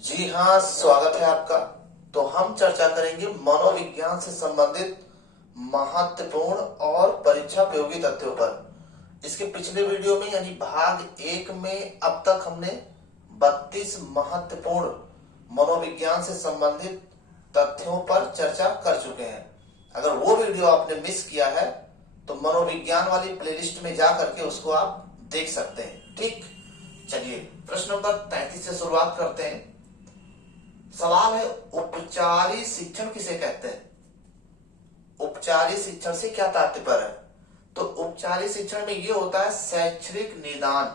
जी हाँ, स्वागत है आपका। तो हम चर्चा करेंगे मनोविज्ञान से संबंधित महत्वपूर्ण और परीक्षा उपयोगी तथ्यों पर। इसके पिछले वीडियो में यानी भाग 1 में अब तक हमने 32 महत्वपूर्ण मनोविज्ञान से संबंधित तथ्यों पर चर्चा कर चुके हैं। अगर वो वीडियो आपने मिस किया है तो मनोविज्ञान वाली प्लेलिस्ट में जा करके उसको आप देख सकते हैं। ठीक, चलिए प्रश्न नंबर 33 से शुरुआत करते हैं। सवाल है, उपचारी शिक्षण किसे कहते हैं? उपचारी शिक्षण से क्या तात्पर्य है? तो उपचारी शिक्षण में यह होता है शैक्षणिक निदान,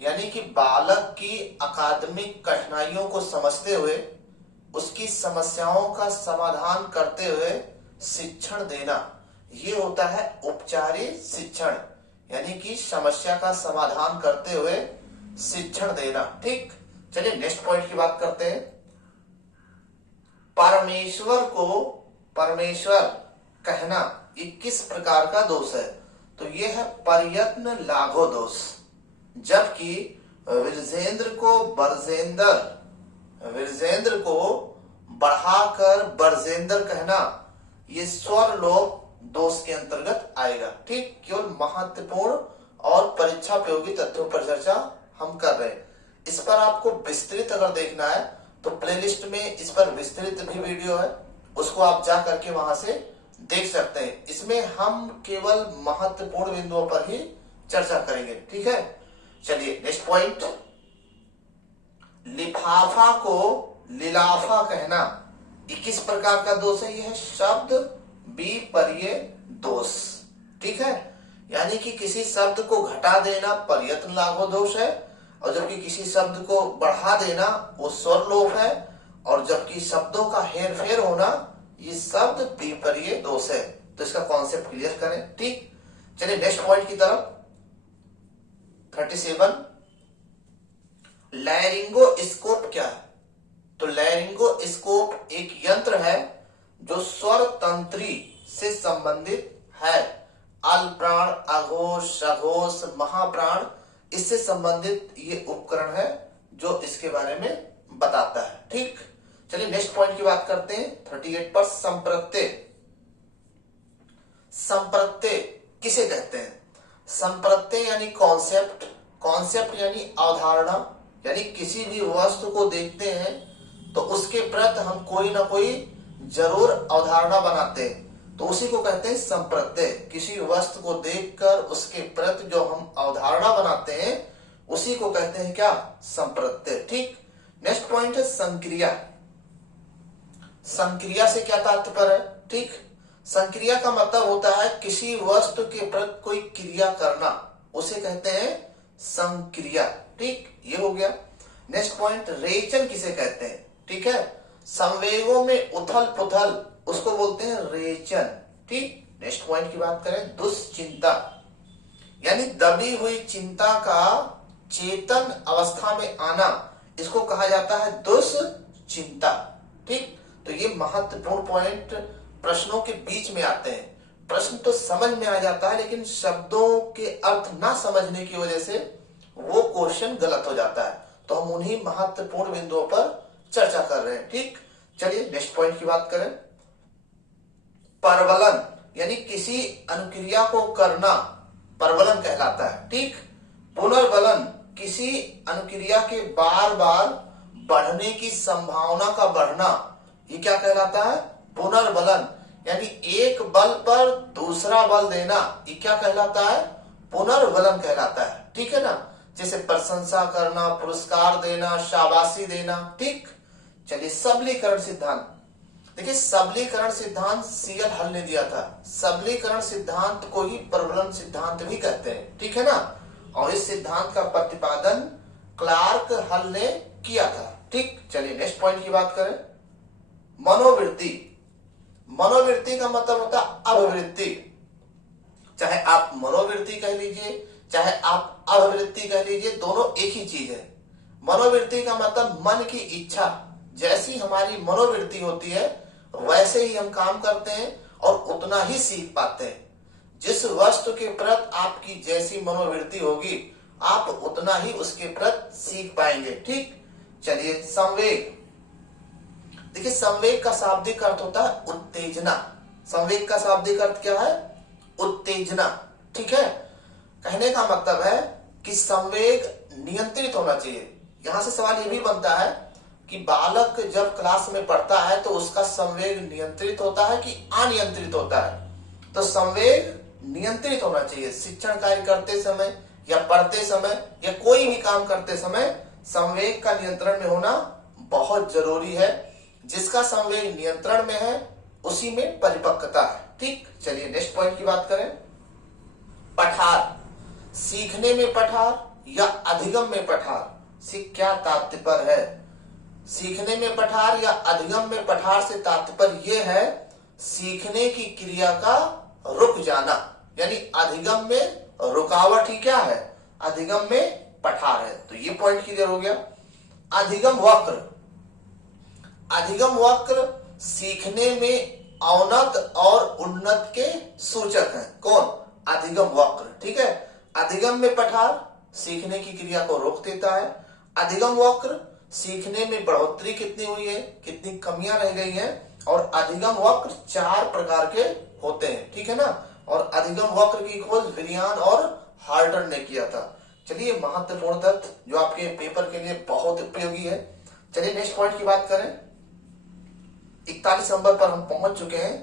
यानी कि बालक की अकादमिक कठिनाइयों को समझते हुए उसकी समस्याओं का समाधान करते हुए शिक्षण देना, ये होता है उपचारी शिक्षण, यानी कि समस्या का समाधान करते हुए शिक्षण देना। ठीक, चलिए नेक्स्ट पॉइंट की बात करते हैं। परमेश्वर को परमेश्वर कहना ये किस प्रकार का दोष है? तो यह है प्रयत्न लाघो दोष। जबकि विरजेंद्र को बढ़ाकर बरजेंद्र कहना ये स्वर लोप दोष के अंतर्गत आएगा। ठीक, केवल महत्वपूर्ण और परीक्षा उपयोगी तथ्यों पर चर्चा हम कर रहे हैं। इस पर आपको विस्तृत अगर देखना है तो प्लेलिस्ट में इस पर विस्तृत भी वीडियो है, उसको आप जा करके वहां से देख सकते हैं। इसमें हम केवल महत्वपूर्ण बिंदुओं पर ही चर्चा करेंगे। ठीक है, चलिए नेक्स्ट पॉइंट। लिफाफा को लिलाफा कहना ये किस प्रकार का दोष है? यह शब्द विपर्य दोष। ठीक है, यानी कि किसी शब्द को घटा देना प्रयत्न लाघो दोष है, और जबकि किसी शब्द को बढ़ा देना वो स्वर लोप है, और जबकि शब्दों का हेर फेर होना ये शब्द विपर्य दोष है। तो इसका कॉन्सेप्ट क्लियर करें। ठीक, चलिए नेक्स्ट पॉइंट की तरफ। 37 लैरिंगोस्कोप क्या है? तो लैरिंगोस्कोप एक यंत्र है जो स्वर तंत्री से संबंधित है। अल्पप्राण, अघोष, सघोष, महाप्राण इससे संबंधित ये उपकरण है जो इसके बारे में बताता है। ठीक, चलिए नेक्स्ट पॉइंट की बात करते हैं। 38 पर संप्रत्यय। संप्रत्यय किसे कहते हैं? संप्रत्यय यानी कॉन्सेप्ट यानी अवधारणा, यानी किसी भी वस्तु को देखते हैं तो उसके प्रति हम कोई ना कोई जरूर अवधारणा बनाते हैं, तो उसी को कहते हैं संप्रत्यय। किसी वस्तु को देखकर उसके प्रति जो हम अवधारणा बनाते हैं उसी को कहते हैं क्या? संप्रत्यय। ठीक, नेक्स्ट पॉइंट है संक्रिया। संक्रिया से क्या तात्पर्य है? ठीक, संक्रिया का मतलब होता है किसी वस्तु के प्रति कोई क्रिया करना, उसे कहते हैं संक्रिया। ठीक, ये हो गया। नेक्स्ट पॉइंट, रेचन किसे कहते हैं? ठीक है, संवेगों में उथल पुथल उसको बोलते हैं रेचन। ठीक, नेक्स्ट पॉइंट की बात करें, दुश्चिंता यानी दबी हुई चिंता का चेतन अवस्था में आना, इसको कहा जाता है दुश्चिंता। ठीक, तो ये महत्वपूर्ण पॉइंट प्रश्नों के बीच में आते हैं। प्रश्न तो समझ में आ जाता है लेकिन शब्दों के अर्थ ना समझने की वजह से वो क्वेश्चन गलत हो जाता है, तो हम उन्हीं महत्वपूर्ण बिंदुओं पर चर्चा कर रहे हैं। ठीक, चलिए नेक्स्ट पॉइंट की बात करें। परवलन यानी किसी अनुक्रिया को करना परवलन कहलाता है। ठीक, पुनर्वलन किसी अनुक्रिया के बार बार बढ़ने की संभावना का बढ़ना, ये क्या कहलाता है? पुनर्वलन, यानी एक बल पर दूसरा बल देना, ये क्या कहलाता है? पुनर्वलन कहलाता है। ठीक है ना, जैसे प्रशंसा करना, पुरस्कार देना, शाबाशी देना। ठीक, चलिए सबलीकरण सिद्धांत। देखिए सबलीकरण सिद्धांत सीएल हल ने दिया था। सबलीकरण सिद्धांत को ही प्रबलन सिद्धांत भी कहते हैं। ठीक है ना, और इस सिद्धांत का प्रतिपादन क्लार्क हल ने किया था। ठीक, चलिए नेक्स्ट पॉइंट की बात करें। मनोवृत्ति। मनोवृत्ति का मतलब होता है अभिवृत्ति। चाहे आप मनोवृत्ति कह लीजिए चाहे आप अभिवृत्ति कह लीजिए, दोनों एक ही चीज है। मनोवृत्ति का मतलब मन की इच्छा। जैसी हमारी मनोवृत्ति होती है वैसे ही हम काम करते हैं और उतना ही सीख पाते हैं। जिस वस्तु के प्रति आपकी जैसी मनोवृत्ति होगी आप उतना ही उसके प्रति सीख पाएंगे। ठीक, चलिए संवेग, देखिए संवेग का शाब्दिक अर्थ होता है उत्तेजना। संवेग का शाब्दिक अर्थ क्या है? उत्तेजना। ठीक है, कहने का मतलब है कि संवेग नियंत्रित होना चाहिए। यहां से सवाल ये भी बनता है कि बालक जब क्लास में पढ़ता है तो उसका संवेग नियंत्रित होता है कि अनियंत्रित होता है? तो संवेग नियंत्रित होना चाहिए। शिक्षण कार्य करते समय या पढ़ते समय या कोई भी काम करते समय संवेग का नियंत्रण में होना बहुत जरूरी है। जिसका संवेग नियंत्रण में है उसी में परिपक्वता है। ठीक, चलिए नेक्स्ट पॉइंट की बात करें। पठार, सीखने में पठार या अधिगम में पठार से क्या तात्पर्य है? सीखने में पठार या अधिगम में पठार से तात्पर्य यह है सीखने की क्रिया का रुक जाना, यानी अधिगम में रुकावट ही क्या है? अधिगम में पठार है। तो ये पॉइंट क्लियर हो गया। अधिगम वक्र, अधिगम वक्र सीखने में अवनत और उन्नत के सूचक हैं। कौन? अधिगम वक्र। ठीक है, अधिगम में पठार सीखने की क्रिया को रोक देता है। अधिगम वक्र सीखने में बढ़ोतरी कितनी हुई है, कितनी कमियां रह गई हैं। और अधिगम वक्र 4 प्रकार के होते हैं। ठीक है ना, और अधिगम वक्र की खोज विलियन और हार्टर ने किया था। चलिए महत्वपूर्ण तथ्य जो आपके पेपर के लिए बहुत उपयोगी है। चलिए नेक्स्ट पॉइंट की बात करें। 41 नंबर पर हम पहुंच चुके हैं।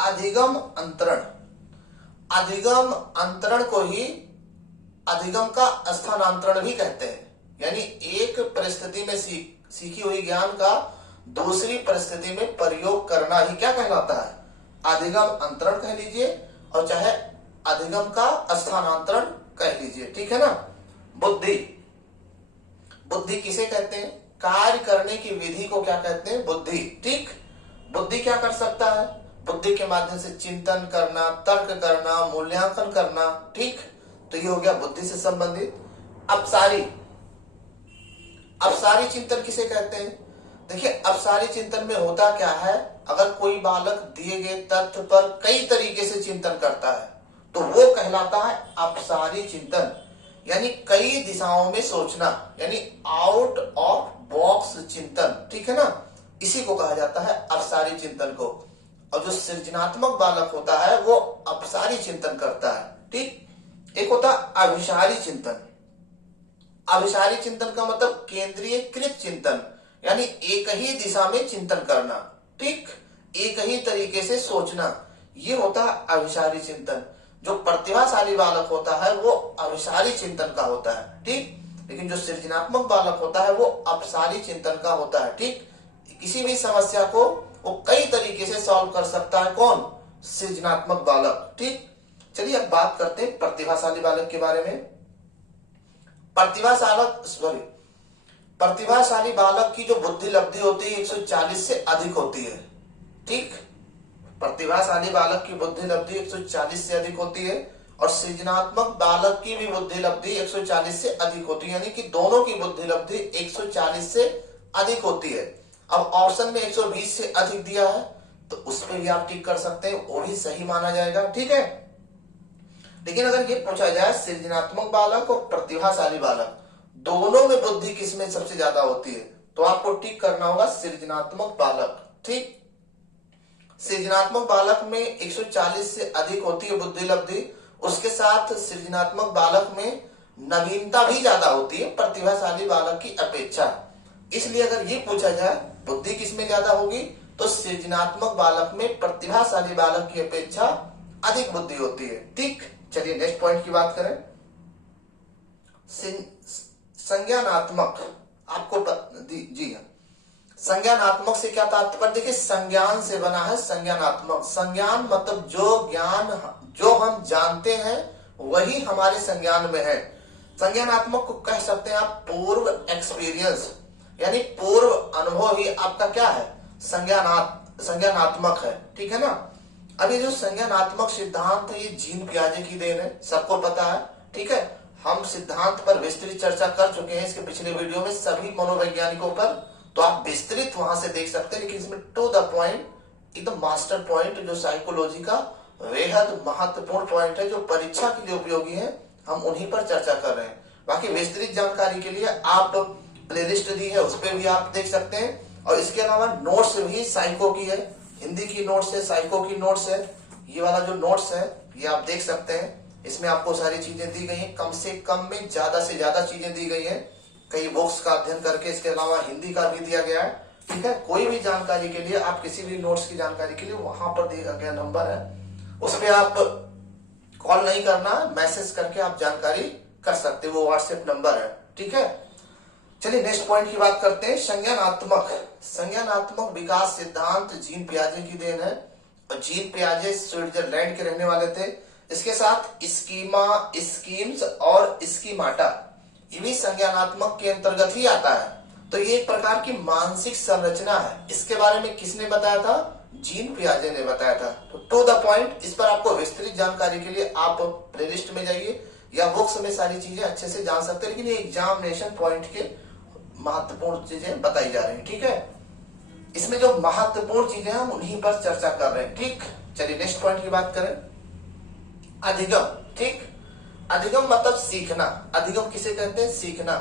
अधिगम अंतरण, अधिगम अंतरण को ही अधिगम का स्थानांतरण भी कहते हैं। यानी एक परिस्थिति में सीखी हुई ज्ञान का दूसरी परिस्थिति में प्रयोग करना ही क्या कहलाता है? अधिगम अंतरण कह लीजिए और चाहे अधिगम का स्थानांतरण कह लीजिए। ठीक है ना। बुद्धि, बुद्धि किसे कहते हैं? कार्य करने की विधि को क्या कहते हैं? बुद्धि। ठीक, बुद्धि क्या कर सकता है? बुद्धि के माध्यम से चिंतन करना, तर्क करना, मूल्यांकन करना। ठीक, तो ये हो गया बुद्धि से संबंधित। अपसारी, अपसारी चिंतन किसे कहते हैं? देखिए अपसारी चिंतन में होता क्या है, अगर कोई बालक दिए गए तथ्य पर कई तरीके से चिंतन करता है तो वो कहलाता है अपसारी चिंतन, यानी कई दिशाओं में सोचना, यानी आउट ऑफ बॉक्स चिंतन। ठीक है ना, इसी को कहा जाता है अपसारी चिंतन को। और जो सृजनात्मक बालक होता है वो अपसारी चिंतन करता है। ठीक, एक होता है अभिसारी चिंतन। अभिसारी चिंतन का मतलब केंद्रीयकृत चिंतन, यानी एक ही दिशा में चिंतन करना। ठीक, एक ही तरीके से सोचना, ये होता है अभिसारी चिंतन। जो प्रतिभाशाली बालक होता है वो अभिसारी चिंतन का होता है। ठीक, लेकिन जो सृजनात्मक बालक होता है वो अपसारी चिंतन का होता है। ठीक, किसी भी समस्या को वो कई तरीके से सॉल्व कर सकता है। कौन? सृजनात्मक बालक। ठीक, चलिए अब बात करते हैं प्रतिभाशाली बालक के बारे में। प्रतिभाशाली बालक की जो बुद्धि लब्धि होती है 140 से अधिक होती है। ठीक, प्रतिभाशाली बालक की बुद्धि लब्धि 140 से अधिक होती है और सृजनात्मक बालक की भी बुद्धि लब्धि 140 से अधिक होती है, यानी कि दोनों की बुद्धि लब्धि 140 से अधिक होती है। अब ऑप्शन में 120 से अधिक दिया है तो उस पर भी आप टिक कर सकते हैं, वो भी सही माना जाएगा। ठीक है, लेकिन अगर ये पूछा जाए सृजनात्मक बालक और प्रतिभाशाली बालक दोनों में बुद्धि किसमें सबसे ज्यादा होती है, तो आपको टिक करना होगा सृजनात्मक बालक। ठीक, सृजनात्मक बालक में 140 से अधिक होती है बुद्धि लब्धि, उसके साथ सृजनात्मक बालक में नवीनता भी ज्यादा होती है प्रतिभाशाली बालक की अपेक्षा। इसलिए अगर ये पूछा जाए बुद्धि किसमें ज्यादा होगी तो सृजनात्मक बालक में प्रतिभाशाली बालक की अपेक्षा अधिक बुद्धि होती है। ठीक, चलिए नेक्स्ट पॉइंट की बात करें। संज्ञानात्मक, आपको जी हाँ, संज्ञानात्मक से क्या तात्पर्य? देखिए संज्ञान से बना है संज्ञानात्मक। संज्ञान मतलब जो ज्ञान जो हम जानते हैं वही हमारे संज्ञान में है। संज्ञानात्मक को कह सकते हैं आप पूर्व एक्सपीरियंस, यानी पूर्व अनुभव ही आपका क्या है? संज्ञानात्मक है। ठीक है ना। अब ये जो संज्ञानात्मक सिद्धांत है ये जीन पियाजे की देन है, सबको पता है। ठीक है, हम सिद्धांत पर विस्तृत चर्चा कर चुके हैं इसके पिछले वीडियो में सभी मनोवैज्ञानिकों पर, तो आप विस्तृत वहां से देख सकते हैं। लेकिन इसमें टू द पॉइंट, एकदम मास्टर पॉइंट जो साइकोलॉजी का बेहद महत्वपूर्ण पॉइंट है, जो परीक्षा के लिए उपयोगी है, हम उन्हीं पर चर्चा कर रहे हैं। बाकी विस्तृत जानकारी के लिए आप प्लेलिस्ट दी है, उस पर भी आप देख सकते हैं। और इसके अलावा नोट्स भी साइको की है, हिंदी की नोट्स है, साइको की नोट्स है। ये वाला जो नोट्स है ये आप देख सकते हैं, इसमें आपको सारी चीजें दी गई हैं, कम से कम में ज्यादा से ज्यादा चीजें दी गई हैं, कई बुक्स का अध्ययन करके। इसके अलावा हिंदी का भी दिया गया है, ठीक है। कोई भी जानकारी के लिए, आप किसी भी नोट्स की जानकारी के लिए वहां पर दिया गया नंबर है, उस पर आप कॉल नहीं करना, मैसेज करके आप जानकारी कर सकते हो, वो व्हाट्सएप नंबर है, ठीक है। चलिए नेक्स्ट पॉइंट की बात करते हैं। संज्ञानात्मक विकास सिद्धांत जीन पियाजे की देन है, और जीन पियाजे स्विट्जरलैंड के रहने वाले थे। इसके साथ स्कीमा, स्कीम्स और स्कीमाटा, ये भी संज्ञानात्मक के अंतर्गत ही आता है। तो ये एक प्रकार की मानसिक संरचना है। इसके बारे में किसने बताया था? जीन पियाजे ने बताया था। तो टू द पॉइंट, इस पर आपको विस्तृत जानकारी के लिए आप प्लेलिस्ट में जाइए या बुक्स में सारी चीजें अच्छे से जान सकते हैं, लेकिन ये एग्जामिनेशन पॉइंट के महत्वपूर्ण चीजें बताई जा रही है, ठीक है। इसमें जो महत्वपूर्ण चीजें हैं हम उन्हीं पर चर्चा कर रहे हैं, ठीक। चलिए नेक्स्ट पॉइंट की बात करें। अधिगम, ठीक। अधिगम मतलब सीखना। अधिगम किसे कहते हैं? सीखना।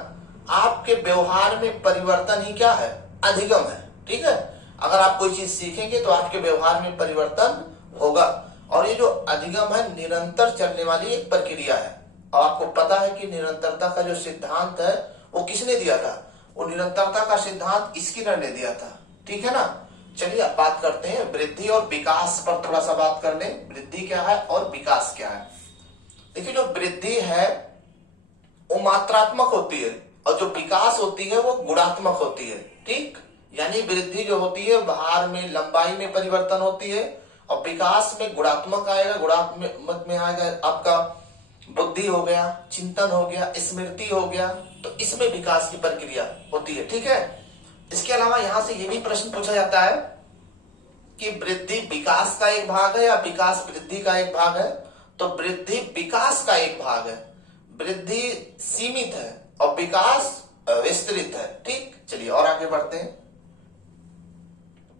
आपके व्यवहार में परिवर्तन ही क्या है? अधिगम है, ठीक है। अगर आप कोई चीज सीखेंगे तो आपके व्यवहार में परिवर्तन होगा। और ये जो अधिगम है निरंतर चलने वाली एक प्रक्रिया है। और आपको पता है कि निरंतरता का जो सिद्धांत है वो किसने दिया था? वो निरंतरता का सिद्धांत स्किनर ने दिया था, ठीक है ना। चलिए अब बात करते हैं वृद्धि और विकास पर, थोड़ा सा बात कर लें। वृद्धि क्या है और विकास क्या है? देखिए, जो वृद्धि है वो मात्रात्मक होती है और जो विकास होती है वो गुणात्मक होती है, ठीक। यानी वृद्धि जो होती है भार में, लंबाई में परिवर्तन होती है, और विकास में गुणात्मक आएगा। गुणात्मक में आएगा आपका बुद्धि हो गया, चिंतन हो गया, स्मृति हो गया। तो इसमें विकास की प्रक्रिया होती है, ठीक है। इसके अलावा यहां से ये भी प्रश्न पूछा जाता है कि वृद्धि विकास का एक भाग है या विकास वृद्धि का एक भाग है? तो वृद्धि विकास का एक भाग है। वृद्धि सीमित है और विकास विस्तृत है, ठीक। चलिए और आगे बढ़ते हैं।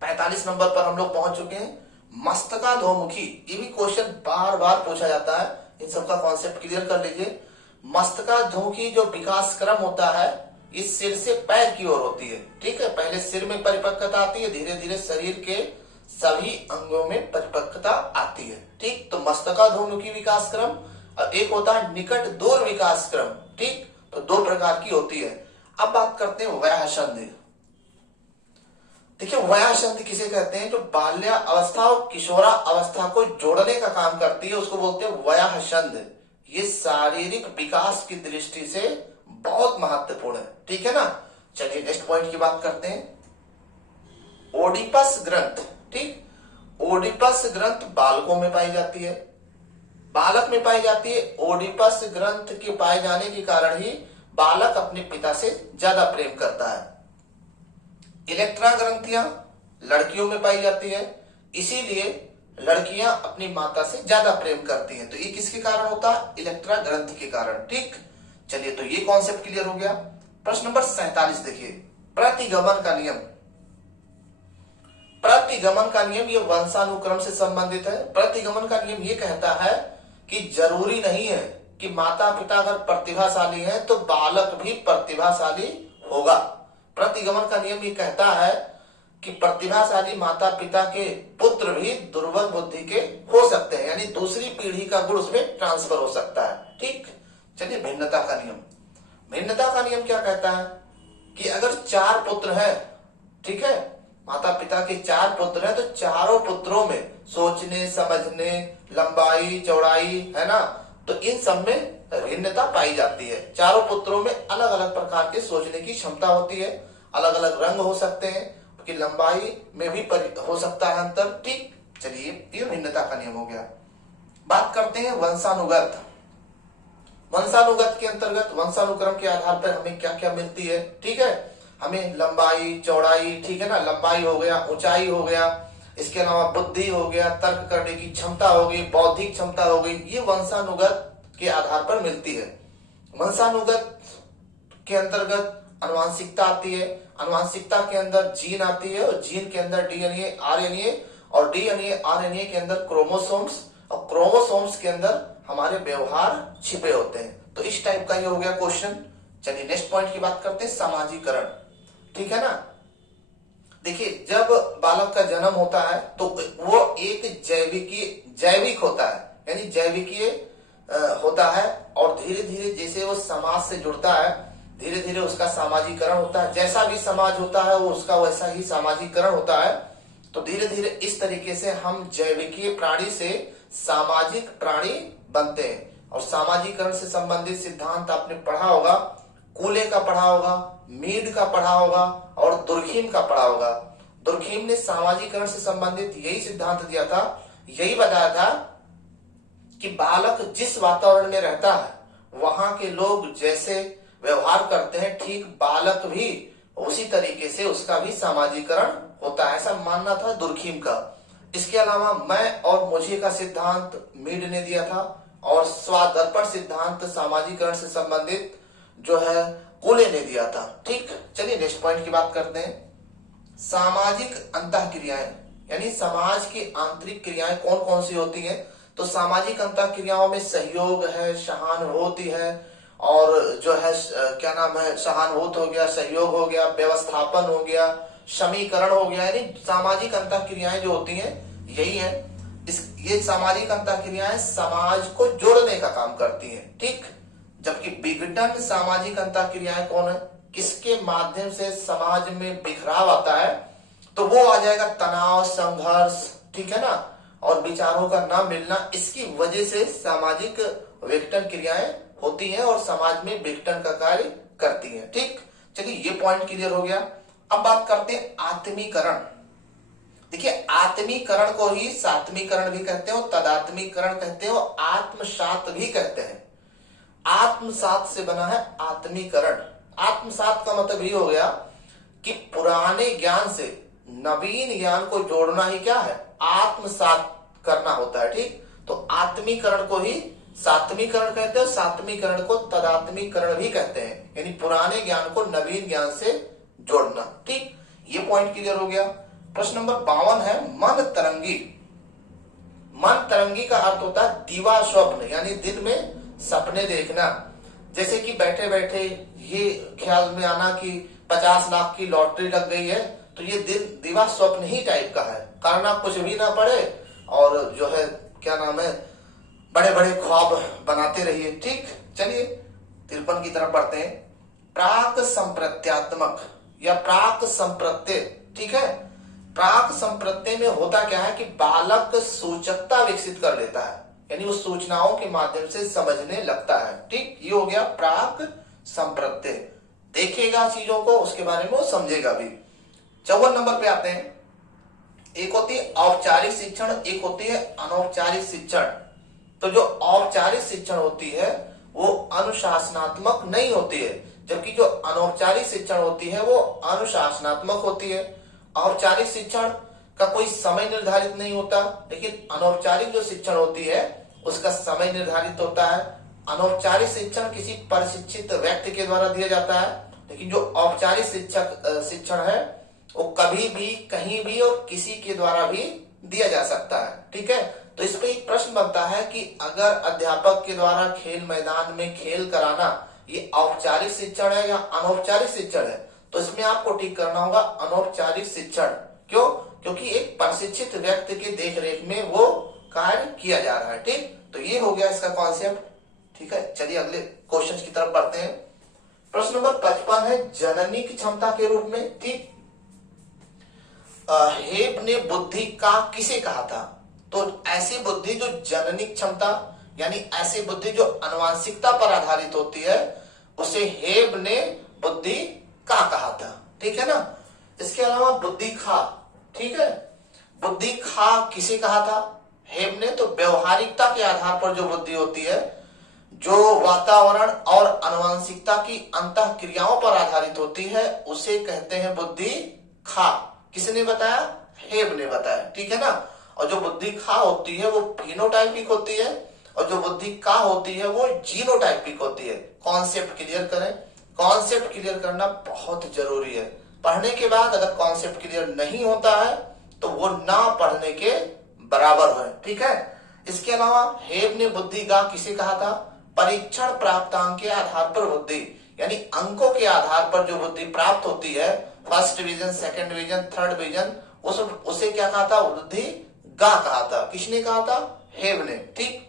45 नंबर पर हम लोग पहुंच चुके हैं। मस्तकाधोमुखी, ये भी क्वेश्चन बार बार पूछा जाता है, इन सबका कॉन्सेप्ट क्लियर कर लीजिए। मस्तकाधोमुखी जो विकास क्रम होता है ये सिर से पैर की ओर होती है, ठीक है। पहले सिर में परिपक्वता आती है, धीरे धीरे शरीर के सभी अंगों में परिपक्वता आती है, ठीक। तो मस्तकाधोमुखी विकास क्रम, और एक होता है निकट दूर विकास क्रम, ठीक। तो दो प्रकार की होती है। अब बात करते हैं वयःसंधि। देखिए, वयःसंधि किसे कहते हैं? जो बाल्य अवस्था और किशोरा अवस्था को जोड़ने का काम करती है उसको बोलते हैं वयःसंधि। ये शारीरिक विकास की दृष्टि से बहुत महत्वपूर्ण है, ठीक है ना। चलिए नेक्स्ट पॉइंट की बात करते हैं। ओडिपस ग्रंथ, ठीक। ओडिपस ग्रंथ बालकों में पाई जाती है, बालक में पाई जाती है। ओडिपस ग्रंथ के पाए जाने के कारण ही बालक अपने पिता से ज्यादा प्रेम करता है। इलेक्ट्रा ग्रंथियां लड़कियों में पाई जाती है, इसीलिए लड़कियां अपनी माता से ज्यादा प्रेम करती हैं। तो ये किसके कारण होता है? इलेक्ट्रा ग्रंथि के कारण, ठीक। चलिए तो ये कॉन्सेप्ट क्लियर हो गया। प्रश्न नंबर 47 देखिए, प्रतिगमन का नियम। प्रतिगमन का नियम ये वंशानुक्रम से संबंधित है। प्रतिगमन का नियम ये कहता है कि जरूरी नहीं है कि माता पिता अगर प्रतिभाशाली हैं तो बालक भी प्रतिभाशाली होगा। प्रतिगमन का नियम ये कहता है कि प्रतिभाशाली माता पिता के पुत्र भी दुर्बल बुद्धि के हो सकते हैं, यानी दूसरी पीढ़ी का गुण उसमें ट्रांसफर हो सकता है, ठीक। चलिए भिन्नता का नियम। भिन्नता का नियम क्या कहता है कि अगर 4 पुत्र है, ठीक है, माता पिता के 4 पुत्र हैं, तो चारों पुत्रों में सोचने, समझने, लंबाई, चौड़ाई, है ना, तो इन सब में भिन्नता पाई जाती है। चारों पुत्रों में अलग अलग प्रकार के सोचने की क्षमता होती है, अलग अलग रंग हो सकते हैं, कि लंबाई में भी हो सकता है अंतर, ठीक। चलिए ये भिन्नता का नियम हो गया। बात करते हैं वंशानुगत। वंशानुगत के अंतर्गत वंशानुक्रम के आधार पर हमें क्या क्या मिलती है, ठीक है। हमें लंबाई, चौड़ाई, ठीक है ना, लंबाई हो गया, ऊंचाई हो गया, इसके अलावा बुद्धि हो गया, तर्क करने की क्षमता हो गई, बौद्धिक क्षमता हो गई, ये वंशानुगत के आधार पर मिलती है। वंशानुगत के अंतर्गत अनुवांशिकता आती है, अनुवांशिकता के अंदर जीन आती है, और जीन के अंदर डीएनए, आरएनए, और डीएनए आरएनए के अंदर क्रोमोसोम्स, और क्रोमोसोम्स के अंदर हमारे व्यवहार छिपे होते हैं। तो इस टाइप का ये हो गया क्वेश्चन। चलिए नेक्स्ट पॉइंट की बात करते हैं, सामाजिकरण। ठीक है ना। देखिए, जब बालक का जन्म होता है तो वो एक जैविक होता है, यानी जैविकीय होता है, और धीरे धीरे जैसे वो समाज से जुड़ता है, धीरे धीरे उसका सामाजिकरण होता है। जैसा भी समाज होता है वो उसका वैसा ही सामाजिकरण होता है। तो धीरे धीरे इस तरीके से हम जैविकीय प्राणी से सामाजिक प्राणी बनते हैं। और सामाजिकरण से संबंधित सिद्धांत आपने पढ़ा होगा, कूले का पढ़ा होगा, मीड का पढ़ा होगा और दुर्खीम का पढ़ा होगा। दुर्खीम ने सामाजिकरण से संबंधित यही सिद्धांत दिया था, यही बताया था कि बालक जिस वातावरण में रहता है वहां के लोग जैसे व्यवहार करते हैं, ठीक बालक भी उसी तरीके से उसका भी सामाजिकरण होता है, ऐसा मानना था दुर्खीम का। इसके अलावा मैं और मुझे का सिद्धांत मीड ने दिया था, और स्वादर्पण सिद्धांत सामाजिकरण से संबंधित जो है कूले ने दिया था। ठीक, चलिए नेक्स्ट पॉइंट की बात करते हैं, सामाजिक अंतःक्रियाएं, यानी समाज की आंतरिक क्रियाएं कौन कौन सी होती हैं। तो सामाजिक अंतःक्रियाओं में सहयोग है, सहानुभूति है, और जो है क्या नाम है, सहानुभूति हो गया, सहयोग हो गया, व्यवस्थापन हो गया, समीकरण हो गया। यानी सामाजिक अंतःक्रियाएं जो होती हैं यही है। ये सामाजिक अंतःक्रियाएं समाज को जोड़ने का काम करती हैं। ठीक, जबकि विघटन सामाजिक अंतःक्रियाएं कौन है, किसके माध्यम से समाज में बिखराव आता है, तो वो आ जाएगा तनाव, संघर्ष, ठीक है ना, और विचारों का ना मिलना। इसकी वजह से सामाजिक विघटन क्रियाएं होती हैं और समाज में विघटन का कार्य करती हैं। ठीक, चलिए ये पॉइंट क्लियर हो गया। अब बात करते हैं आत्मीकरण। देखिए, आत्मीकरण को ही सात्मीकरण भी कहते हैं और तदात्मीकरण कहते हैं और आत्मसात भी कहते हैं। आत्मसात से बना है आत्मीकरण। आत्मसात का मतलब ये हो गया कि पुराने ज्ञान से नवीन ज्ञान को जोड़ना ही क्या है, आत्मसात करना होता है। ठीक, तो आत्मीकरण को ही सात्मीकरण कहते हैं, सात्मीकरण को तदात्मीकरण भी कहते हैं, यानी पुराने ज्ञान को नवीन ज्ञान से जोड़ना। ठीक, ये पॉइंट क्लियर हो गया। प्रश्न नंबर 52 है, मन तरंगी। मन तरंगी का अर्थ होता है दिवा स्वप्न, यानी दिन में सपने देखना। जैसे कि बैठे बैठे ये ख्याल में आना कि 50 लाख की लॉटरी लग गई है, तो ये दिन दिवा स्वप्न ही टाइप का है, करना कुछ भी ना पड़े और जो है क्या नाम है, बड़े बड़े ख्वाब बनाते रहिए। ठीक, चलिए 53 की तरफ बढ़ते हैं, प्राक संप्रत्यात्मक या प्राक संप्रत्यय। ठीक है, प्राक संप्रत्यय में होता क्या है कि बालक सूचकता विकसित कर लेता है, यानी वो सूचनाओं के माध्यम से समझने लगता है। ठीक, ये हो गया प्राक संप्रत्यय, देखेगा चीजों को, उसके बारे में वो समझेगा भी। 54 नंबर पे आते हैं, एक होती है औपचारिक शिक्षण, एक होती है अनौपचारिक शिक्षण। तो जो औपचारिक शिक्षण होती है वो अनुशासनात्मक नहीं होती है, जबकि जो अनौपचारिक शिक्षण होती है वो अनुशासनात्मक होती है। औपचारिक शिक्षण का कोई समय निर्धारित नहीं होता, लेकिन अनौपचारिक जो शिक्षण होती है उसका समय निर्धारित होता है। अनौपचारिक शिक्षण किसी प्रशिक्षित व्यक्ति के द्वारा दिया जाता है, लेकिन जो औपचारिक शिक्षण है वो कभी भी, कहीं भी और किसी के द्वारा भी दिया जा सकता है। ठीक है, तो इस पे एक प्रश्न बनता है कि अगर अध्यापक के द्वारा खेल मैदान में खेल कराना ये औपचारिक शिक्षण है या अनौपचारिक शिक्षण है, तो इसमें आपको ठीक करना होगा अनौपचारिक शिक्षण। क्यों? क्योंकि एक प्रशिक्षित व्यक्ति के देखरेख में वो कार्य किया जा रहा है। ठीक, तो ये हो गया इसका कॉन्सेप्ट। ठीक है, चलिए अगले क्वेश्चन की तरफ बढ़ते हैं। प्रश्न नंबर 55 है, जननी की क्षमता के रूप में। ठीक, हेब ने बुद्धि का किसे कहा था? तो ऐसी बुद्धि जो जननी क्षमता, यानी ऐसी बुद्धि जो आनुवंशिकता पर आधारित होती है, उसे हेब ने बुद्धि का कहा था। ठीक है ना। इसके अलावा बुद्धि खा, ठीक है, बुद्धि खा किसे कहा था? हेब ने। तो व्यवहारिकता के आधार पर जो बुद्धि होती है, जो वातावरण और आनुवंशिकता की अंतः क्रियाओं पर आधारित होती है, उसे कहते हैं बुद्धि खा। किसने बताया? हेब ने बताया। ठीक है ना। और जो बुद्धि खा होती है वो फिनोटाइपिक होती है, और जो बुद्धि का होती है वो जीनोटाइपिक होती है। कॉन्सेप्ट क्लियर करें, कॉन्सेप्ट क्लियर करना बहुत जरूरी है। पढ़ने के बाद अगर कॉन्सेप्ट क्लियर नहीं होता है तो वो ना पढ़ने के बराबर है। ठीक है। इसके अलावा हेब ने बुद्धि का किसे कहा था? परीक्षण प्राप्तांक के आधार पर बुद्धि, यानी अंकों के आधार पर जो बुद्धि प्राप्त होती है, first division, second division, third division, उसे क्या कहा था? बुद्धि गा कहा था। किसने कहा था? हेव ने। ठीक,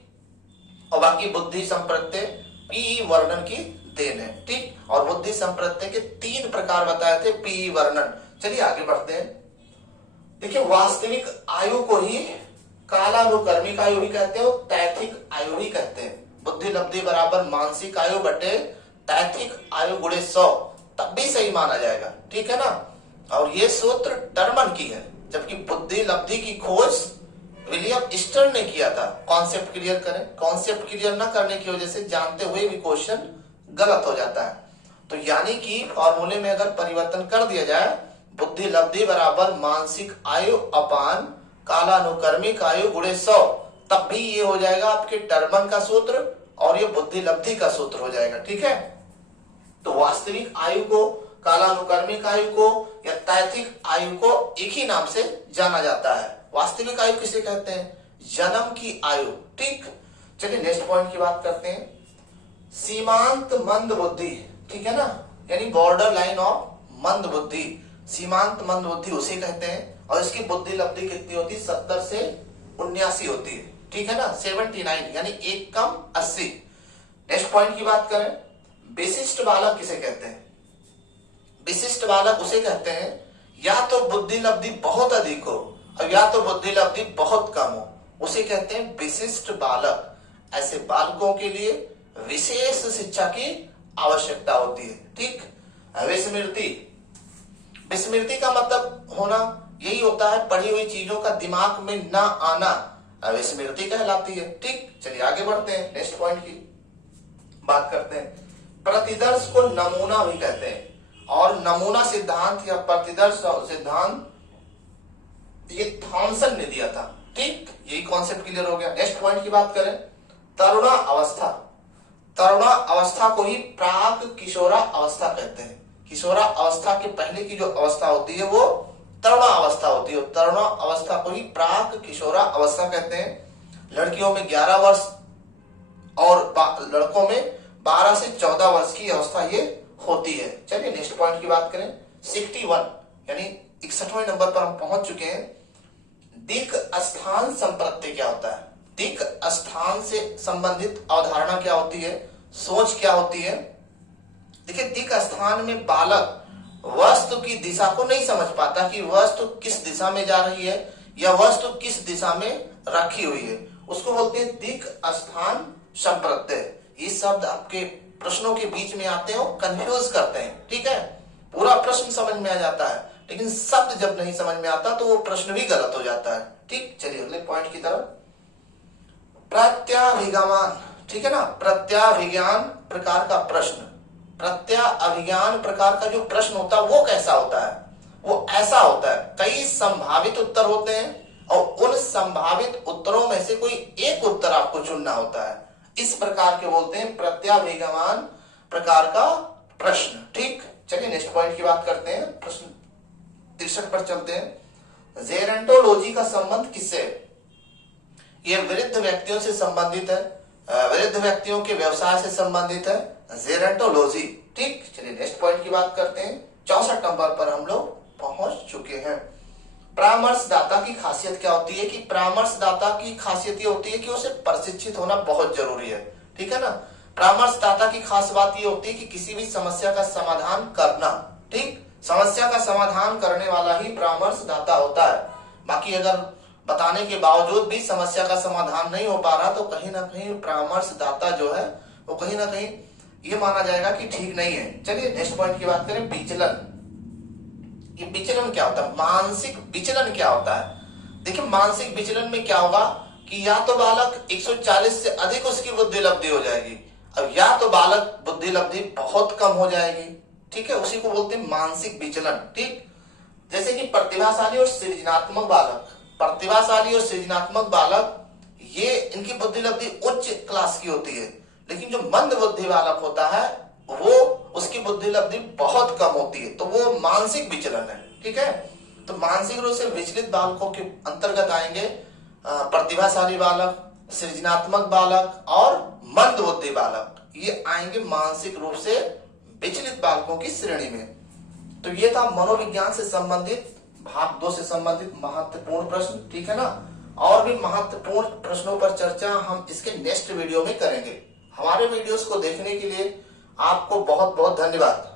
और बाकी बुद्धि संप्रत्यय पी वर्णन की देन है। ठीक, और बुद्धि संप्रत्यय के 3 प्रकार बताए थे, पी वर्णन। चलिए आगे बढ़ते हैं। देखिए, वास्तविक आयु को ही कालानुक्रमिक आयु भी कहते हैं और तैथिक आयु भी कहते हैं। बुद्धि लब्धि बराबर मानसिक आयु बटे तैथिक आयु गुणे 100, तब भी सही माना जाएगा। ठीक है ना। और ये सूत्र टर्मन की है, जबकि बुद्धि लब्धि की खोज विलियम स्टर्न ने किया था। कॉन्सेप्ट क्लियर करें, कॉन्सेप्ट क्लियर न करने की वजह से जानते हुए भी क्वेश्चन गलत हो जाता है। तो यानी कि फॉर्मूले में अगर परिवर्तन कर दिया जाए, बुद्धि लब्धि बराबर मानसिक आयु अपान कालानुक्रमिक आयु गुणे 100, तब भी ये हो जाएगा आपके टर्मन का सूत्र और ये बुद्धि लब्धि का सूत्र हो जाएगा। ठीक है। तो वास्तविक आयु को, कालानुक्रमिक आयु को या तैथिक आयु को एक ही नाम से जाना जाता है। वास्तविक आयु किसे कहते हैं? जन्म की आयु। ठीक, चलिए नेक्स्ट पॉइंट की बात करते हैं। सीमांत मंद बुद्धि, ठीक है ना, यानी बॉर्डर लाइन ऑफ मंद बुद्धि, सीमांत मंद बुद्धि उसे कहते हैं। और इसकी बुद्धि लब्धि कितनी होती है? 70 से 79 होती है। ठीक है ना, 79, यानी 1 कम 80। नेक्स्ट पॉइंट की बात करें, विशिष्ट बालक किसे कहते हैं? विशिष्ट बालक उसे कहते हैं या तो बुद्धि लब्धि बहुत अधिक हो और या तो बुद्धि लब्धि बहुत कम हो, उसे कहते हैं विशिष्ट बालक। ऐसे बालकों के लिए विशेष शिक्षा की आवश्यकता होती है। ठीक, विस्मृति, विस्मृति का मतलब होना यही होता है पढ़ी हुई चीजों का दिमाग में न आना, विस्मृति कहलाती है। ठीक, चलिए आगे बढ़ते हैं, नेक्स्ट पॉइंट की बात करते हैं। प्रतिदर्श को नमूना भी कहते हैं और नमूना सिद्धांत या प्रतिदर्श सिद्धांत ये थॉमसन ने दिया था। ठीक, यही कॉन्सेप्ट क्लियर हो गया। नेक्स्ट पॉइंट की बात करें, तरुणा अवस्था, तरुणा अवस्था को ही प्राक किशोरा अवस्था कहते हैं। किशोरा अवस्था के पहले की जो अवस्था होती है वो तरुणा अवस्था होती है। तरुणा अवस्था को ही प्राक किशोरा अवस्था कहते हैं। लड़कियों में 11 वर्ष और लड़कों में 12 से 14 वर्ष की अवस्था ये होती है। चलिए नेक्स्ट पॉइंट की बात करें, 61 यानी 61वें नंबर पर हम पहुंच चुके हैं। दिक् स्थान संप्रत्यय क्या होता है? दिक् स्थान से संबंधित अवधारणा क्या होती है? सोच क्या होती है? देखिए, दिक् स्थान में बालक वस्तु की दिशा को नहीं समझ पाता कि वस्तु किस दिशा में जा रही है या वस्तु किस दिशा में रखी हुई है, उसको बोलते हैं दिक् स्थान संप्रत्यय। ये शब्द आपके प्रश्नों के बीच में आते हैं और कंफ्यूज करते हैं। ठीक है, पूरा प्रश्न समझ में आ जाता है लेकिन शब्द जब नहीं समझ में आता तो वो प्रश्न भी गलत हो जाता है। ठीक, चलिए अगले पॉइंट की तरफ। प्रत्याभिगमान, ठीक है ना, प्रत्याभिज्ञान प्रकार का प्रश्न, प्रत्याभिज्ञान प्रकार का जो प्रश्न होता है वो कैसा होता है? वो ऐसा होता है, कई संभावित उत्तर होते हैं और उन संभावित उत्तरों में से कोई एक उत्तर आपको चुनना होता है। इस प्रकार के बोलते हैं प्रत्याभिगमान प्रकार का प्रश्न। ठीक, चलिए नेक्स्ट पॉइंट की बात करते हैं, प्रश्न 63 पर चलते हैं। जेरेंटोलॉजी का संबंध किससे? ये वृद्ध व्यक्तियों से संबंधित है, वृद्ध व्यक्तियों के व्यवसाय से संबंधित है जेरेंटोलॉजी। ठीक, चलिए नेक्स्ट पॉइंट की बात करते हैं। 64 नंबर पर हम लोग पहुंच चुके हैं। परामर्शदाता की खासियत क्या होती है? कि परामर्शदाता की खासियत ये होती है कि उसे प्रशिक्षित होना बहुत जरूरी है। ठीक है ना, परामर्शदाता की खास बात ये होती है कि किसी भी समस्या का समाधान करना। ठीक, समस्या का समाधान करने वाला ही परामर्शदाता होता है। बाकी अगर बताने के बावजूद भी समस्या का समाधान नहीं हो पा रहा तो कहीं ना कहीं परामर्शदाता जो है वो कहीं ना कहीं ये माना जाएगा कि ठीक नहीं है। चलिए नेक्स्ट पॉइंट की बात करें, विचलन। ये विचलन क्या होता है? मानसिक विचलन क्या होता है? देखिए, मानसिक विचलन में क्या होगा कि या तो बालक 140 से अधिक उसकी बुद्धि लब्धि हो जाएगी और या तो बालक बुद्धि लब्धि बहुत कम हो जाएगी। ठीक है, उसी को बोलते हैं मानसिक विचलन। ठीक, जैसे कि प्रतिभाशाली और सृजनात्मक बालक, प्रतिभाशाली और सृजनात्मक बालक ये इनकी बुद्धि लब्धि उच्च क्लास की होती है, लेकिन जो मंद बुद्धि बालक होता है वो उसकी बुद्धि लब्धि बहुत कम होती है, तो वो मानसिक विचलन है। ठीक है, तो मानसिक रूप से विचलित बालकों के अंतर्गत आएंगे प्रतिभाशाली बालक, सृजनात्मक बालक और मंद बुद्धि बालक, ये आएंगे मानसिक रूप से विचलित बालकों की श्रेणी में। तो ये था मनोविज्ञान से संबंधित भाग 2 से संबंधित महत्वपूर्ण प्रश्न, ठीक है ना। और भी महत्वपूर्ण प्रश्नों पर चर्चा हम इसके नेक्स्ट वीडियो में करेंगे। हमारे वीडियोस को देखने के लिए आपको बहुत बहुत धन्यवाद।